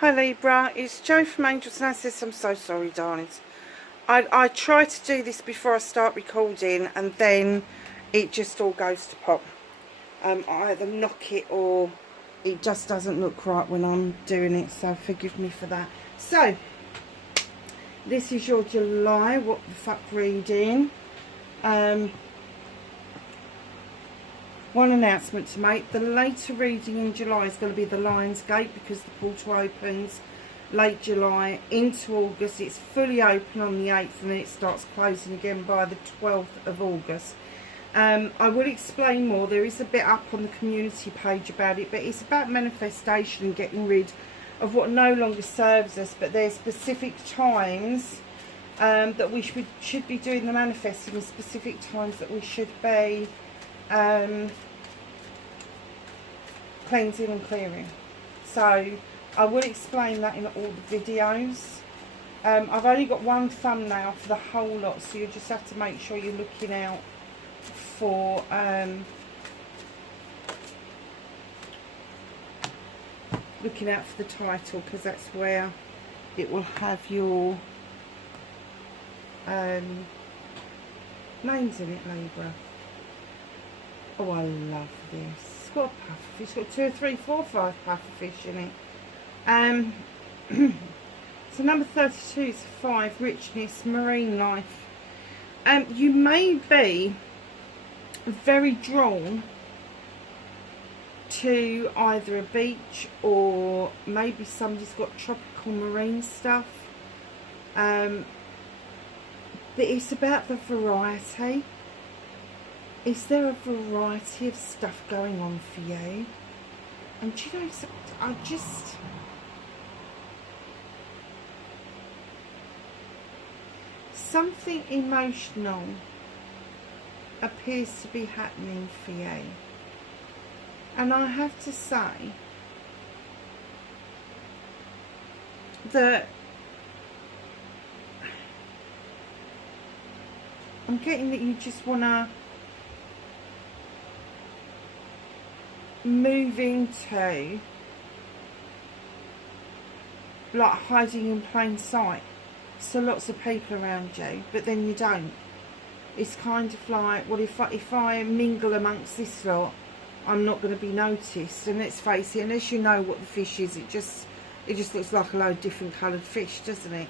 Hi Libra, it's Jo from Angels and Assets. I'm so sorry, darlings. I try to do this before I start recording and then it just all goes to pop. I either knock it or it just doesn't look right when I'm doing it, so forgive me for that. So, this is your July what the fuck reading. One announcement to make: the later reading in July is going to be the Lion's Gate, because the portal opens late July into August. It's fully open on the 8th and then it starts closing again by the 12th of August. I will explain more. There is a bit up on the community page about it, but it's about manifestation and getting rid of what no longer serves us. But there's specific times that we should be doing the manifesting, and specific times that we should be cleansing and clearing. So I will explain that in all the videos. I've only got one thumbnail for the whole lot, so you just have to make sure you're looking out for the title, because that's where it will have your names in it, Libra. Oh, I love this. It's got a pufferfish. It's got 2, 3, 4, 5 pufferfish in it. So number 32 is 5, richness, marine life. You may be very drawn to either a beach, or maybe somebody's got tropical marine stuff. But it's about the variety. Is there a variety of stuff going on for you? And do you know, something emotional appears to be happening for you. And I have to say that I'm getting that you just want to move into like hiding in plain sight, so lots of people around you, but then you don't. It's kind of like, well, if I mingle amongst this lot, I'm not going to be noticed. And let's face it, unless you know what the fish is, it just looks like a load of different coloured fish, doesn't it?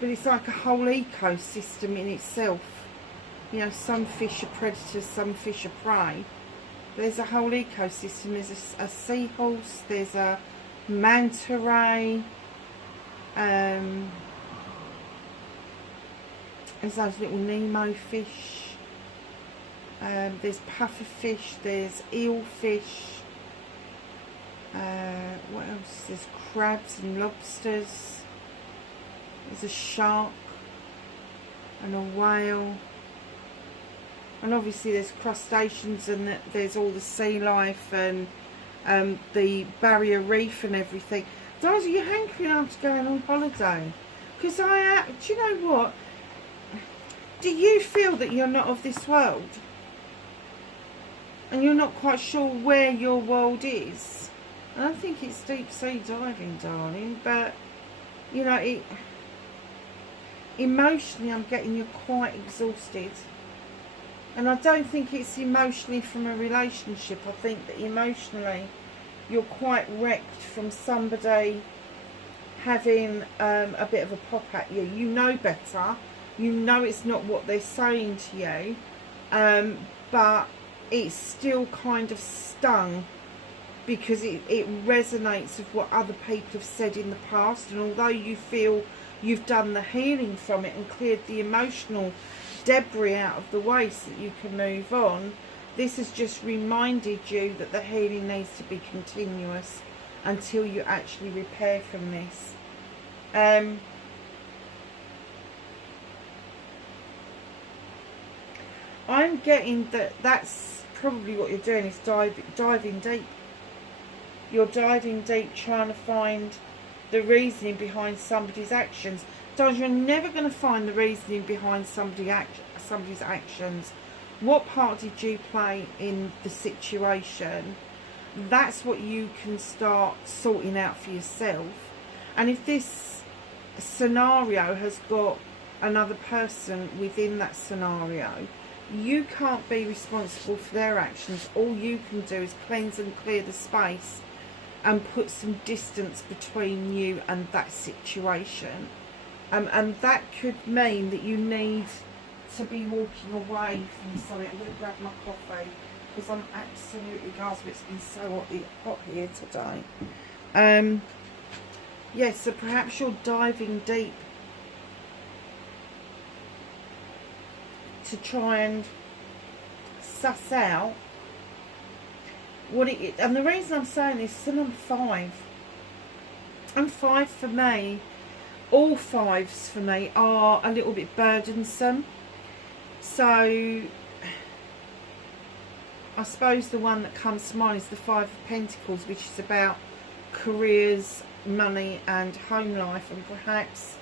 But it's like a whole ecosystem in itself. You know, some fish are predators, some fish are prey. There's a whole ecosystem. There's a seahorse, there's a manta ray, there's those little Nemo fish, there's pufferfish, there's eelfish, what else? There's crabs and lobsters, there's a shark and a whale. And obviously there's crustaceans, and there's all the sea life and the barrier reef and everything. Guys, are you hankering after going on holiday? Because do you know what? Do you feel that you're not of this world? And you're not quite sure where your world is? I don't think it's deep sea diving, darling, but, you know, emotionally I'm getting you're quite exhausted. And I don't think it's emotionally from a relationship. I think that emotionally you're quite wrecked from somebody having a bit of a pop at you. You know better. You know it's not what they're saying to you. But it's still kind of stung, because it resonates with what other people have said in the past. And although you feel you've done the healing from it and cleared the emotional debris out of the way so that you can move on, this has just reminded you that the healing needs to be continuous until you actually repair from this. I'm getting that's probably what you're doing, is diving deep. You're diving deep, trying to find the reasoning behind somebody's actions. Guys, you're never going to find the reasoning behind somebody's actions What part did you play in the situation? That's what you can start sorting out for yourself. And if this scenario has got another person within that scenario, you can't be responsible for their actions. All you can do is cleanse and clear the space and put some distance between you and that situation. And that could mean that you need to be walking away from something. I'm going to grab my coffee because I'm absolutely gasping. It's been so hot here today. Yes, so perhaps you're diving deep to try and suss out what it is. And the reason I'm saying this is I'm 5. And 5 for me, all 5s for me are a little bit burdensome. So I suppose the one that comes to mind is the 5 of Pentacles, which is about careers, money and home life. And perhaps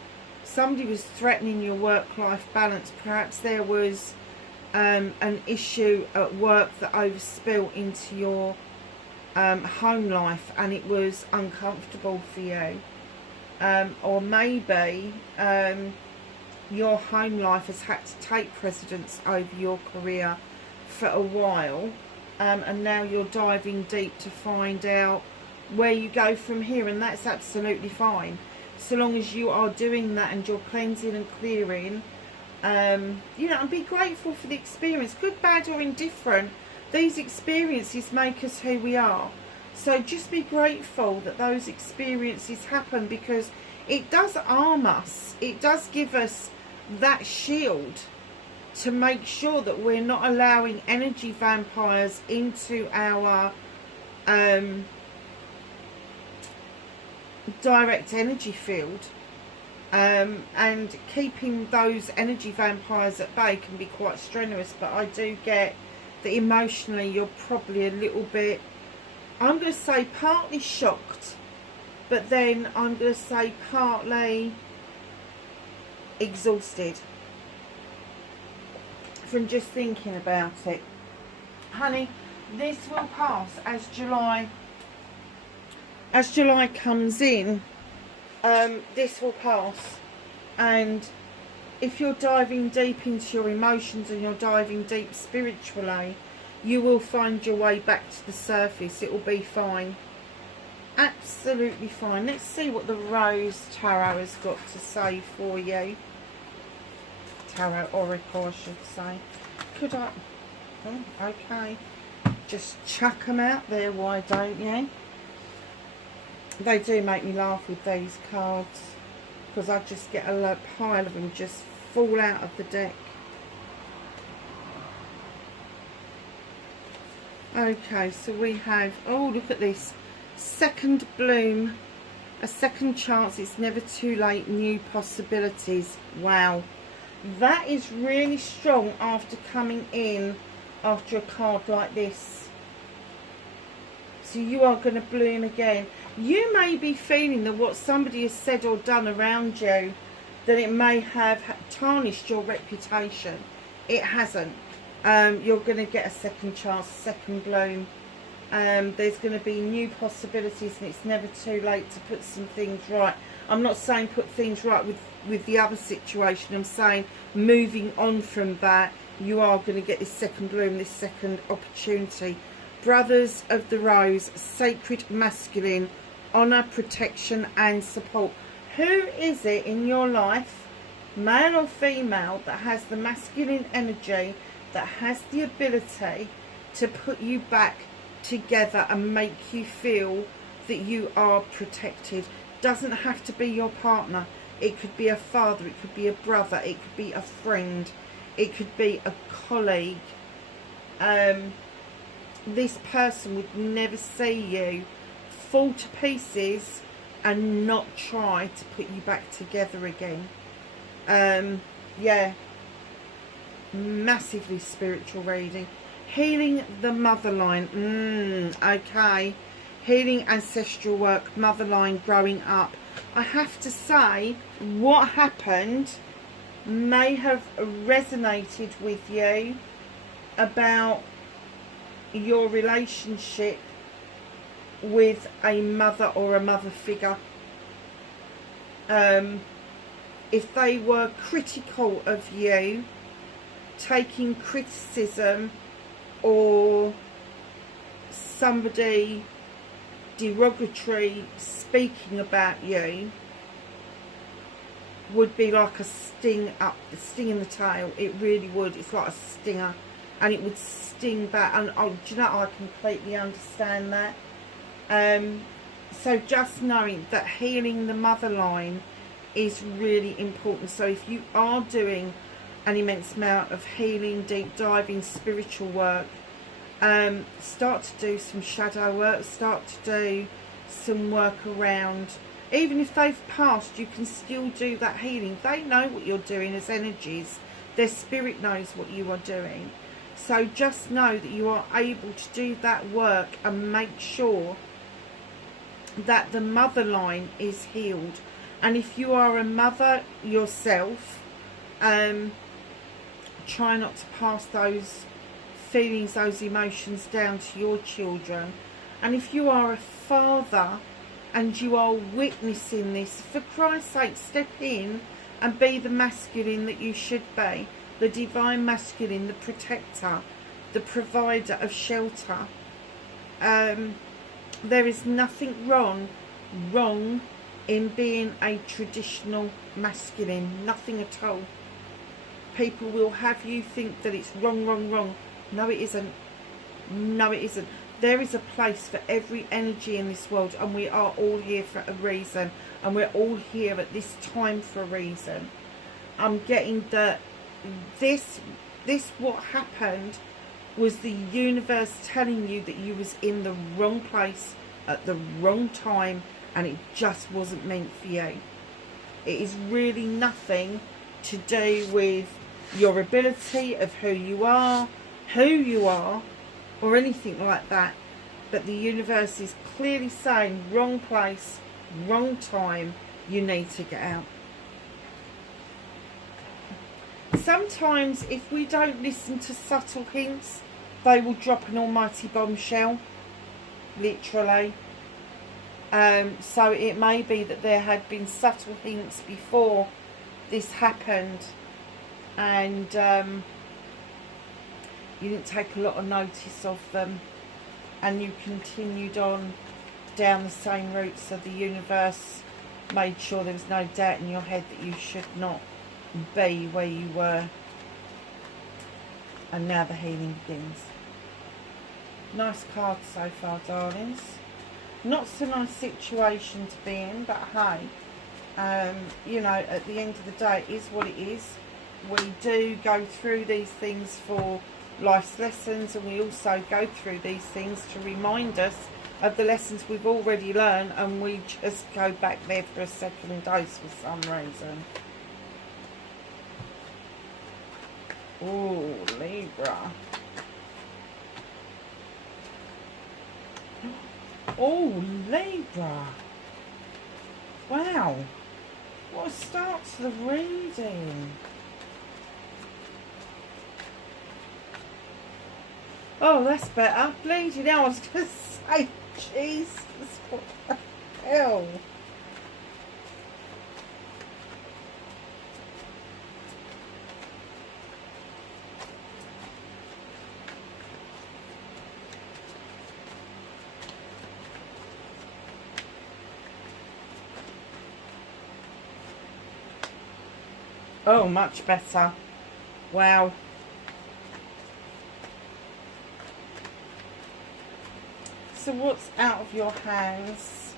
somebody was threatening your work-life balance. Perhaps there was an issue at work that overspilled into your home life and it was uncomfortable for you. Or maybe your home life has had to take precedence over your career for a while, and now you're diving deep to find out where you go from here, and that's absolutely fine, so long as you are doing that and you're cleansing and clearing. You know, and be grateful for the experience, good, bad or indifferent. These experiences make us who we are, so just be grateful that those experiences happen, because it does arm us, it does give us that shield to make sure that we're not allowing energy vampires into our direct energy field, and keeping those energy vampires at bay can be quite strenuous. But I do get that emotionally you're probably a little bit, I'm going to say partly shocked, but then I'm going to say partly exhausted from just thinking about it. Honey, this will pass as July comes in. This will pass, and if you're diving deep into your emotions and you're diving deep spiritually, you will find your way back to the surface. It will be fine, absolutely fine. Let's see what the Rose Tarot has got to say for you. Tarot Oracle, I should say. Could I? Oh, okay. Just chuck them out there, why don't you? They do make me laugh with these cards, because I just get a pile of them just fall out of the deck. Okay, so we have, oh, look at this. Second bloom, a second chance, it's never too late, new possibilities. Wow. That is really strong after coming in after a card like this. So you are going to bloom again. You may be feeling that what somebody has said or done around you, that it may have tarnished your reputation. It hasn't. You're going to get a second chance, second bloom. There's going to be new possibilities, and it's never too late to put some things right. I'm not saying put things right with the other situation. I'm saying moving on from that, you are going to get this second bloom, this second opportunity. Brothers of the Rose, sacred masculine, honour, protection and support. Who is it in your life, male or female, that has the masculine energy, that has the ability to put you back together and make you feel that you are protected? Doesn't have to be your partner. It could be a father, it could be a brother, it could be a friend, it could be a colleague. This person would never see you fall to pieces and not try to put you back together again. Yeah, massively spiritual reading. Healing the motherline. Okay, healing ancestral work, motherline, growing up. I have to say, what happened may have resonated with you about your relationship with a mother or a mother figure. If they were critical of you, taking criticism, or somebody derogatory speaking about you, would be like a sting in the tail. It really would. It's like a stinger, and it would sting back. And oh, do you know, I completely understand that. So just knowing that healing the mother line is really important. So if you are doing an immense amount of healing, deep diving, spiritual work, start to do some shadow work, start to do some work around, even if they've passed, you can still do that healing. They know what you're doing as energies. Their spirit knows what you are doing. So just know that you are able to do that work and make sure that the mother line is healed. And if you are a mother yourself, try not to pass those feelings, those emotions down to your children. And if you are a father and you are witnessing this, for Christ's sake, step in and be the masculine that you should be, the divine masculine, the protector, the provider of shelter. There is nothing wrong in being a traditional masculine, nothing at all. People will have you think that it's wrong. No, it isn't. No, it isn't. There is a place for every energy in this world, and we are all here for a reason, and we're all here at this time for a reason. I'm getting that this what happened was the universe telling you that you was in the wrong place at the wrong time, and it just wasn't meant for you. It is really nothing to do with your ability of who you are, or anything like that. But the universe is clearly saying, wrong place, wrong time, you need to get out. Sometimes if we don't listen to subtle hints, they will drop an almighty bombshell, literally. So it may be that there had been subtle hints before this happened, and you didn't take a lot of notice of them, and you continued on down the same route. So the universe made sure there was no doubt in your head that you should not be where you were. And now the healing begins. Nice card so far, darlings. Not so nice situation to be in, but hey, you know, at the end of the day, it is what it is. We do go through these things for life's lessons, and we also go through these things to remind us of the lessons we've already learned, and we just go back there for a second dose for some reason. Oh, Libra. Oh, Libra. Wow. What a start to the reading. Oh, that's better. Bleeding hell, I was going to say, Jesus, what the hell? Oh, much better. Wow. So what's out of your hands?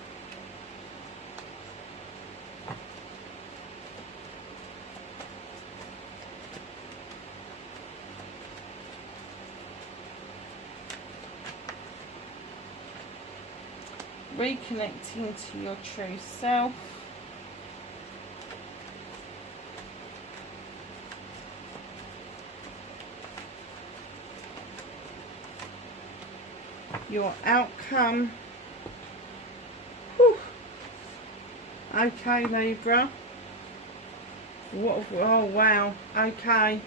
Reconnecting to your true self. Your outcome. Whew. Okay, Libra. What? Oh, wow. Okay.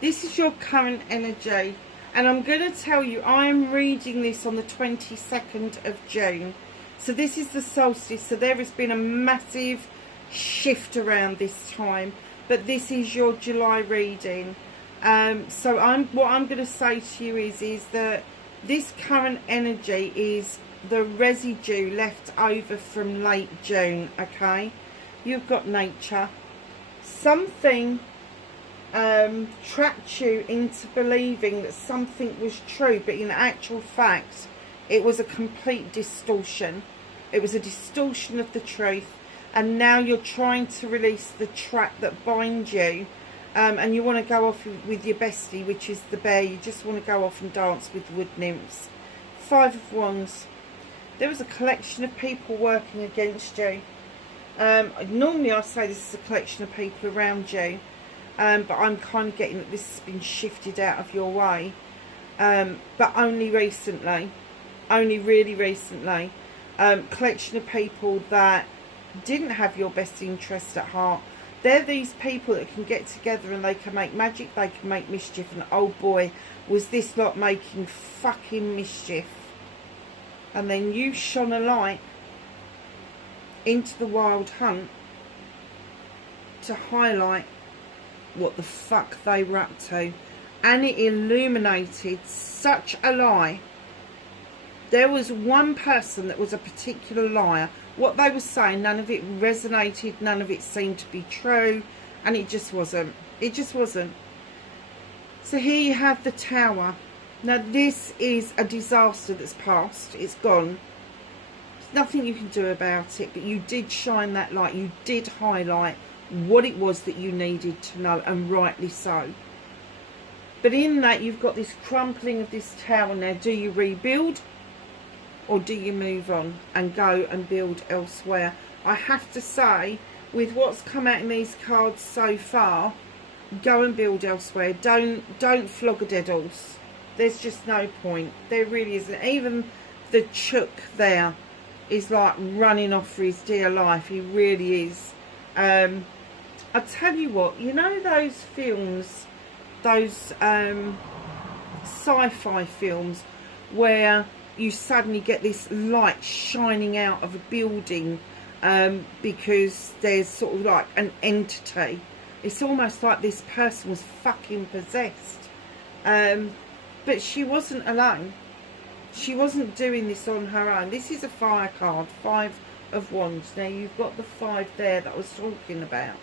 This is your current energy. And I'm going to tell you, I'm reading this on the 22nd of June. So this is the solstice. So there has been a massive shift around this time. But this is your July reading. So what I'm going to say to you is that this current energy is the residue left over from late June, okay? You've got nature. Something trapped you into believing that something was true, but in actual fact it was a complete distortion. It was a distortion of the truth, and now you're trying to release the trap that binds you, and you want to go off with your bestie, which is the bear. You just want to go off and dance with the wood nymphs. 5 of Wands. There was a collection of people working against you. Normally I say this is a collection of people around you, but I'm kind of getting that this has been shifted out of your way, but only recently, only really recently. Collection of people that didn't have your best interest at heart. They're these people that can get together and they can make magic, they can make mischief, and oh boy, was this lot making fucking mischief. And then you shone a light into the wild hunt to highlight what the fuck they were up to, and it illuminated such a lie. There was one person that was a particular liar. What they were saying, none of it resonated, none of it seemed to be true, and it just wasn't. It just wasn't. So here you have the Tower. Now this is a disaster that's passed. It's gone. There's nothing you can do about it, but you did shine that light. You did highlight what it was that you needed to know, and rightly so. But in that, you've got this crumpling of this tower. Now, do you rebuild, or do you move on and go and build elsewhere? I have to say, with what's come out in these cards so far, go and build elsewhere. Don't flog a dead horse. There's just no point. There really isn't. Even the chook there is like running off for his dear life. He really is. I tell you what, you know those films, those sci-fi films where you suddenly get this light shining out of a building because there's sort of like an entity. It's almost like this person was fucking possessed. But she wasn't alone. She wasn't doing this on her own. This is a fire card, 5 of Wands. Now you've got the 5 there that I was talking about.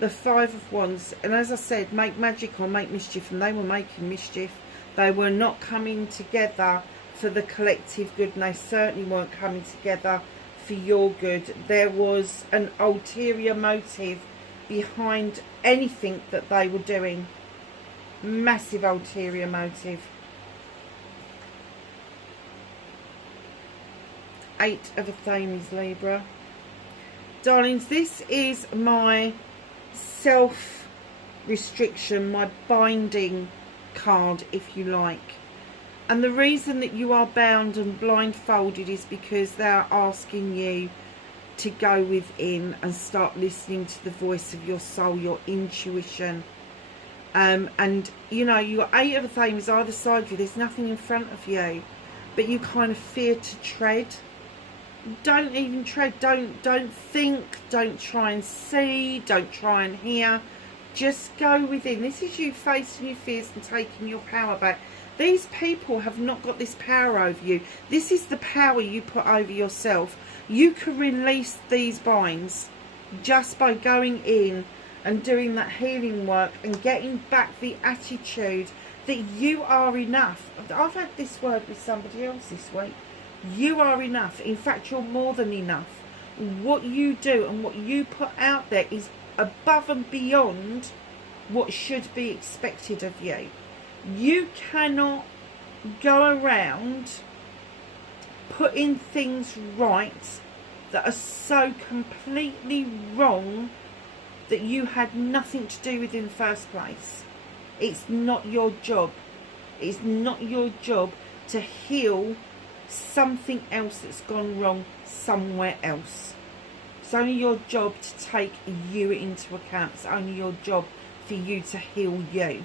The 5 of Wands, and as I said, make magic or make mischief, and they were making mischief. They were not coming together for the collective good, and they certainly weren't coming together for your good. There was an ulterior motive behind anything that they were doing. Massive ulterior motive. 8 of Athenians, Libra. Darlings, this is my self-restriction, my binding card, if you like. And the reason that you are bound and blindfolded is because they are asking you to go within and start listening to the voice of your soul, your intuition. And, you know, your 8 of Athenians either side of you, there's nothing in front of you, but you kind of fear to tread. Don't even tread. Don't think. Don't try and see. Don't try and hear. Just go within. This is you facing your fears and taking your power back. These people have not got this power over you. This is the power you put over yourself. You can release these binds just by going in and doing that healing work and getting back the attitude that you are enough. I've had this word with somebody else this week. You are enough. In fact, you're more than enough. What you do and what you put out there is above and beyond what should be expected of you. You cannot go around putting things right that are so completely wrong that you had nothing to do with in the first place. It's not your job. It's not your job to heal something else that's gone wrong somewhere else. It's only your job to take you into account. It's only your job for you to heal you.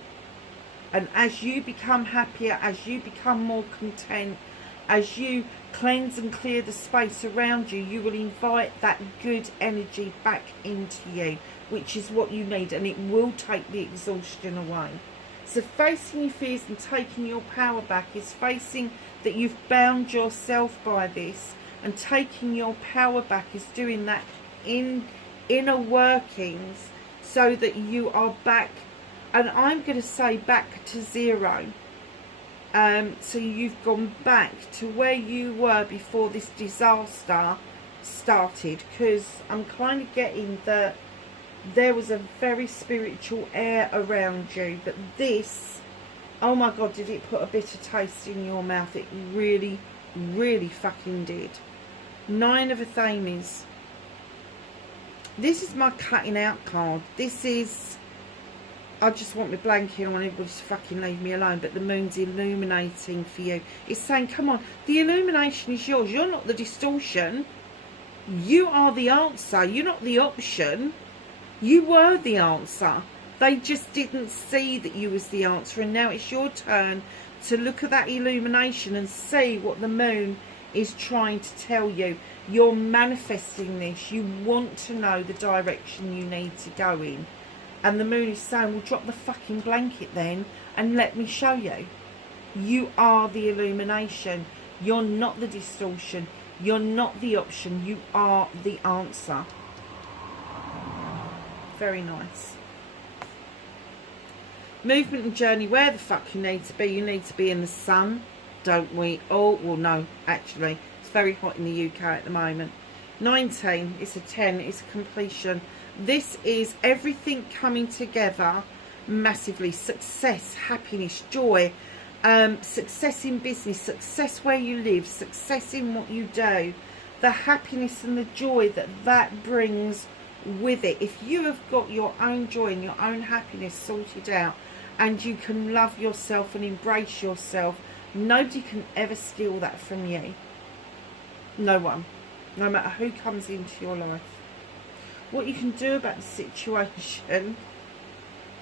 And as you become happier, as you become more content, as you cleanse and clear the space around you, you will invite that good energy back into you, which is what you need, and it will take the exhaustion away. So facing your fears and taking your power back is facing that you've bound yourself by this, and taking your power back is doing that inner workings so that you are back, and I'm going to say back to zero. So you've gone back to where you were before this disaster started, because I'm kind of getting that there was a very spiritual air around you, but this, oh my God, did it put a bitter taste in your mouth? It really, really fucking did. 9 of Athames. This is my cutting out card. This is, I just want my blanket. I want everybody to fucking leave me alone. But the moon's illuminating for you. It's saying, come on, the illumination is yours. You're not the distortion. You are the answer. You're not the option. You were the answer. They just didn't see that you was the answer. And now it's your turn to look at that illumination and see what the moon is trying to tell you. You're manifesting this. You want to know the direction you need to go in. And the moon is saying, well, drop the fucking blanket then and let me show you. You are the illumination. You're not the distortion. You're not the option. You are the answer. Very nice. Movement and journey. Where the fuck you need to be? You need to be in the sun, don't we? Oh, well, no, actually. It's very hot in the UK at the moment. 19. It's a 10. It's a completion. This is everything coming together massively. Success, happiness, joy, success in business, success where you live, success in what you do. The happiness and the joy that brings with it. If you have got your own joy and your own happiness sorted out, and you can love yourself and embrace yourself, nobody can ever steal that from you. No one. No matter who comes into your life. What you can do about the situation,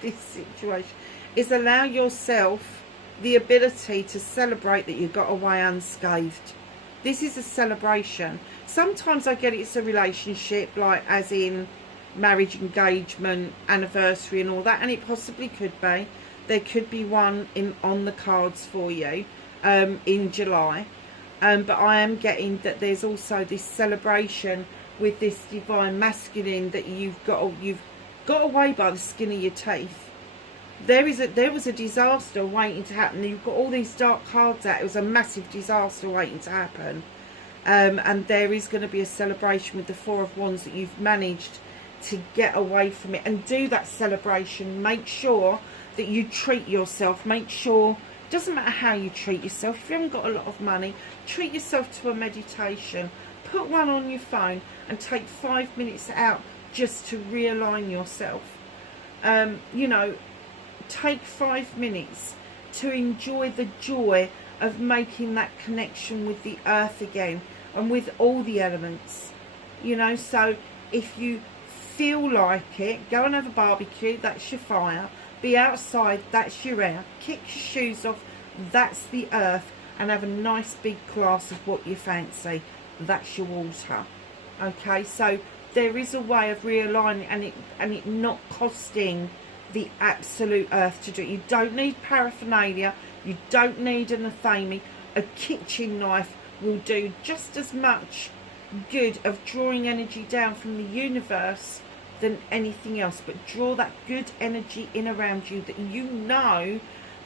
this situation, is allow yourself the ability to celebrate that you got away unscathed. This is a celebration. Sometimes I get it's a relationship, like as in marriage, engagement, anniversary and all that, and it possibly could be. There could be one on the cards for you in July. But I am getting that there's also this celebration with this divine masculine that you've got away by the skin of your teeth. There was a disaster waiting to happen. You've got all these dark cards out. It was a massive disaster waiting to happen. And there is going to be a celebration with the 4 of Wands that you've managed to get away from it and do that celebration. Make sure that you treat yourself. Make sure, doesn't matter how you treat yourself. If you haven't got a lot of money, treat yourself to a meditation. Put one on your phone and take 5 minutes out just to realign yourself. You know, take 5 minutes to enjoy the joy of making that connection with the earth again and with all the elements. You know, so if you feel like it, go and have a barbecue, that's your fire. Be outside, that's your air. Kick your shoes off, that's the earth. And have a nice big glass of what you fancy, that's your water. Okay, so there is a way of realigning and it not costing the absolute earth to do it. You don't need paraphernalia, you don't need an athame. A kitchen knife will do just as much good of drawing energy down from the universe than anything else. But draw that good energy in around you that you know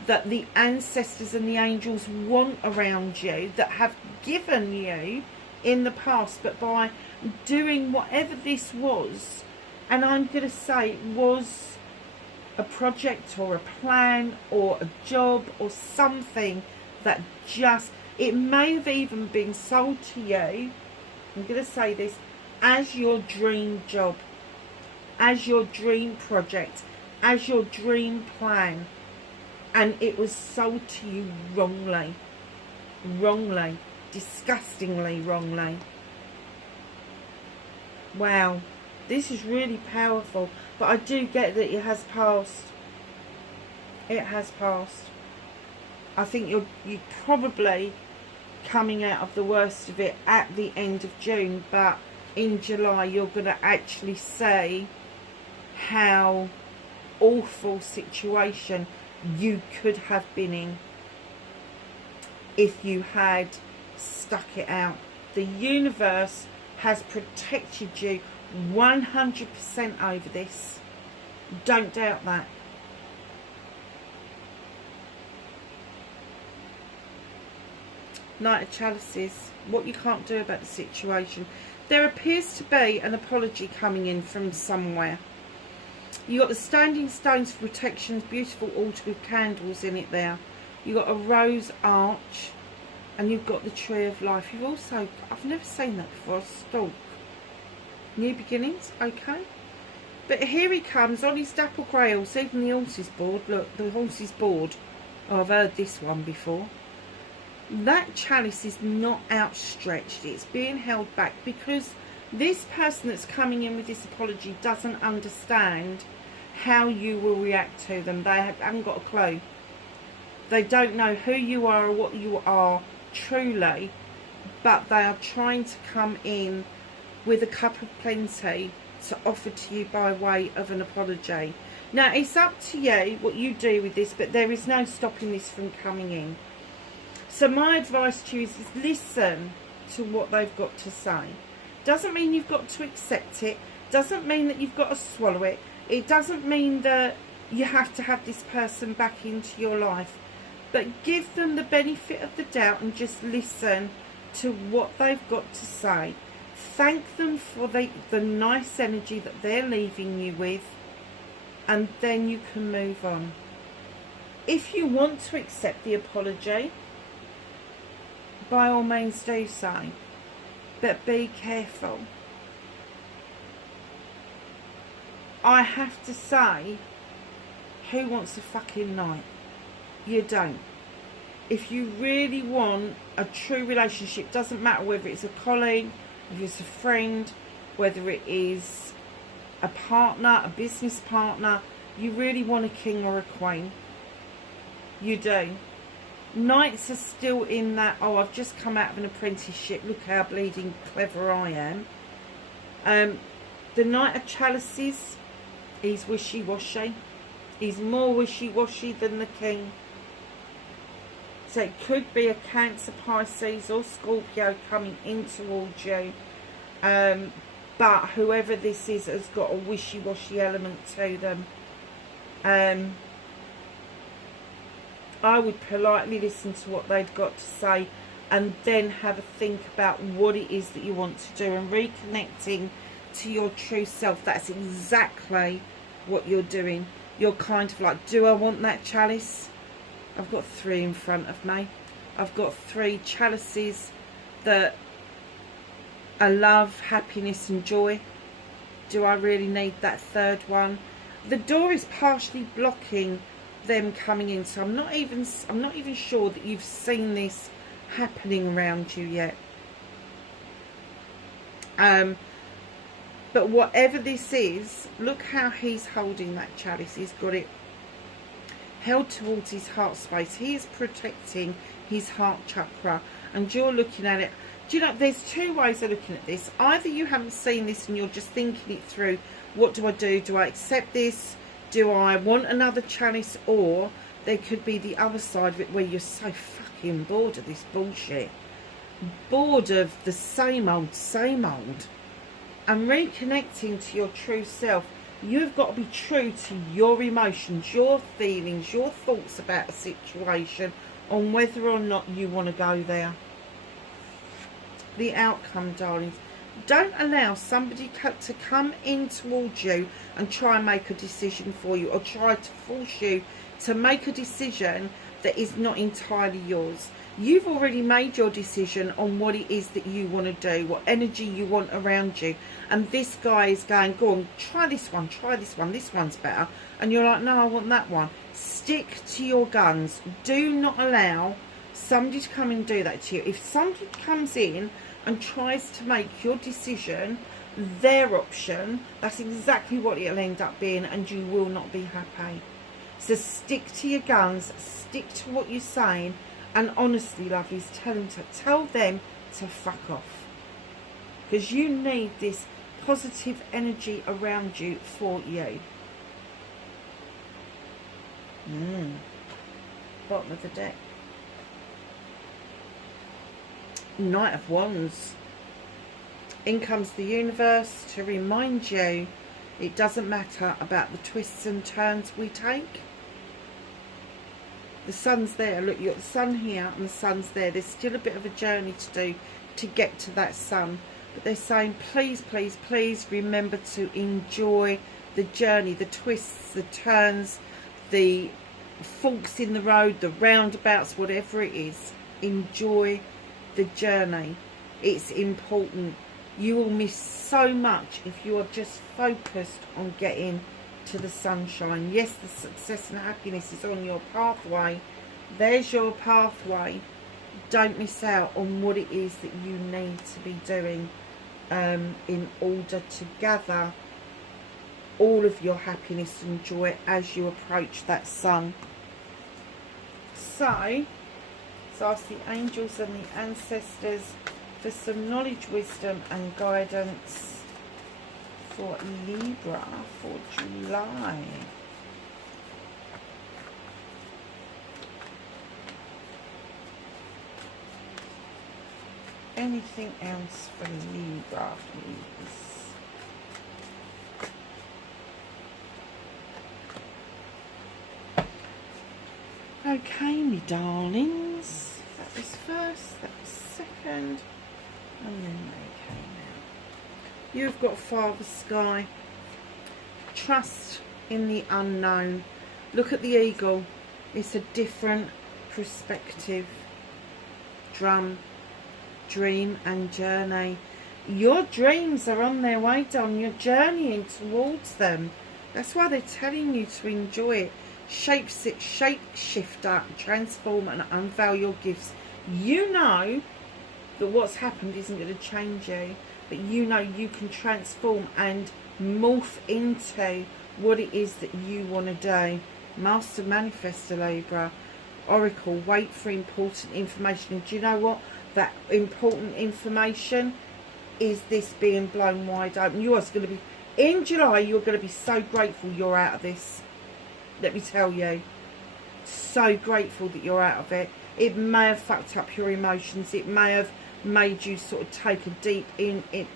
that the ancestors and the angels want around you, that have given you in the past. But by doing whatever this was, and I'm going to say it was a project or a plan or a job or something that just, it may have even been sold to you, I'm going to say this, as your dream job, as your dream project, as your dream plan, and it was sold to you wrongly, disgustingly wrongly. Wow, this is really powerful, but I do get that it has passed. It has passed. I think you're probably coming out of the worst of it at the end of June, but in July you're going to actually see how awful situation you could have been in if you had stuck it out. The universe has protected you 100% over this. Don't doubt that. Knight of Chalices. What you can't do about the situation. There appears to be an apology coming in from somewhere. You got the standing stones for protections, beautiful altar with candles in it there. You got a rose arch, and you've got the tree of life. You've also, I've never seen that before, a stalk. New beginnings, okay. But here he comes on his dapple grey horse, even the horse is bored. Look, the horse is bored. Oh, I've heard this one before. That chalice is not outstretched. It's being held back because this person that's coming in with this apology doesn't understand how you will react to them. They haven't got a clue. They don't know who you are or what you are truly, but they are trying to come in with a cup of plenty to offer to you by way of an apology. Now, it's up to you what you do with this, but there is no stopping this from coming in. So my advice to you is listen to what they've got to say. Doesn't mean you've got to accept it. Doesn't mean that you've got to swallow it. It doesn't mean that you have to have this person back into your life. But give them the benefit of the doubt and just listen to what they've got to say. Thank them for the nice energy that they're leaving you with. And then you can move on. If you want to accept the apology, by all means do so, but be careful. I have to say, who wants a fucking knight? You don't. If you really want a true relationship, doesn't matter whether it's a colleague, if it's a friend, whether it is a partner, a business partner, you really want a king or a queen. You do. Knights are still in that, oh, I've just come out of an apprenticeship, look how bleeding clever I am. The Knight of Chalices, he's wishy-washy. He's more wishy-washy than the King. So it could be a Cancer, Pisces or Scorpio coming in towards you. But whoever this is has got a wishy-washy element to them. I would politely listen to what they've got to say and then have a think about what it is that you want to do and reconnecting to your true self. That's exactly what you're doing. You're kind of like, do I want that chalice? I've got 3 in front of me. I've got 3 chalices that are love, happiness and joy. Do I really need that 3rd one? The door is partially blocking them coming in, so I'm not even sure that you've seen this happening around you yet. But whatever this is, look how he's holding that chalice. He's got it held towards his heart space. He is protecting his heart chakra, and you're looking at it. Do you know, there's 2 ways of looking at this. Either you haven't seen this and you're just thinking it through. What do I do? Do I accept this? Do I want another chalice? Or there could be the other side of it where you're so fucking bored of this bullshit. Bored of the same old, and reconnecting to your true self. You've got to be true to your emotions, your feelings, your thoughts about a situation, on whether or not you want to go there. The outcome, darlings. Don't allow somebody to come in towards you and try and make a decision for you, or try to force you to make a decision that is not entirely yours. You've already made your decision on what it is that you want to do, what energy you want around you. And this guy is going, go on, try this one, this one's better. And you're like, no, I want that one. Stick to your guns. Do not allow somebody to come and do that to you. If somebody comes in and tries to make your decision their option, that's exactly what it'll end up being, and you will not be happy. So stick to your guns, stick to what you're saying, and honestly, lovelies, tell them to fuck off. Because you need this positive energy around you for you. Bottom of the deck. Knight of Wands. In comes the universe to remind you it doesn't matter about the twists and turns we take. The sun's there. Look, you've got the sun here and the sun's there. There's still a bit of a journey to do to get to that sun. But they're saying, please, please, please remember to enjoy the journey, the twists, the turns, the forks in the road, the roundabouts, whatever it is. Enjoy the journey. It's important. You will miss so much if you are just focused on getting to the sunshine. Yes, the success and happiness is on your pathway. There's your pathway. Don't miss out on what it is that you need to be doing in order to gather all of your happiness and joy as you approach that sun. So ask the angels and the ancestors for some knowledge, wisdom and guidance for Libra for July. Anything else for Libra, please? Okay, me darlings. That was first, that was second, and then they came out. You've got Father Sky. Trust in the unknown. Look at the eagle. It's a different perspective. Drum, dream and journey. Your dreams are on their way, darling. You're journeying towards them. That's why they're telling you to enjoy it. Shape shifter, transform and unveil your gifts. You know that what's happened isn't going to change you, but you know you can transform and morph into what it is that you want to do. Master Manifestor, Libra. Oracle, wait for important information. And do you know what? That important information is this being blown wide open. You are going to be, in July, you're going to be so grateful you're out of this. Let me tell you. So grateful that you're out of it. It may have fucked up your emotions. It may have made you sort of take a deep in it.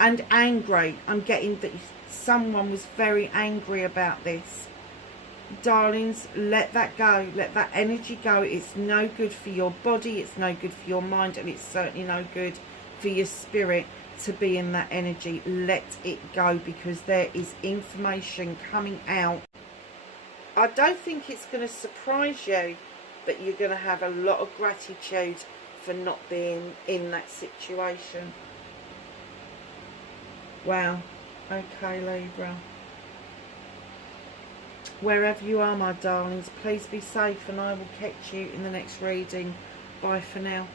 And angry. I'm getting that someone was very angry about this. Darlings, let that go. Let that energy go. It's no good for your body. It's no good for your mind. And it's certainly no good for your spirit to be in that energy. Let it go, because there is information coming out. I don't think it's going to surprise you, but you're going to have a lot of gratitude for not being in that situation. Wow. Okay, Libra. Wherever you are, my darlings, please be safe, and I will catch you in the next reading. Bye for now.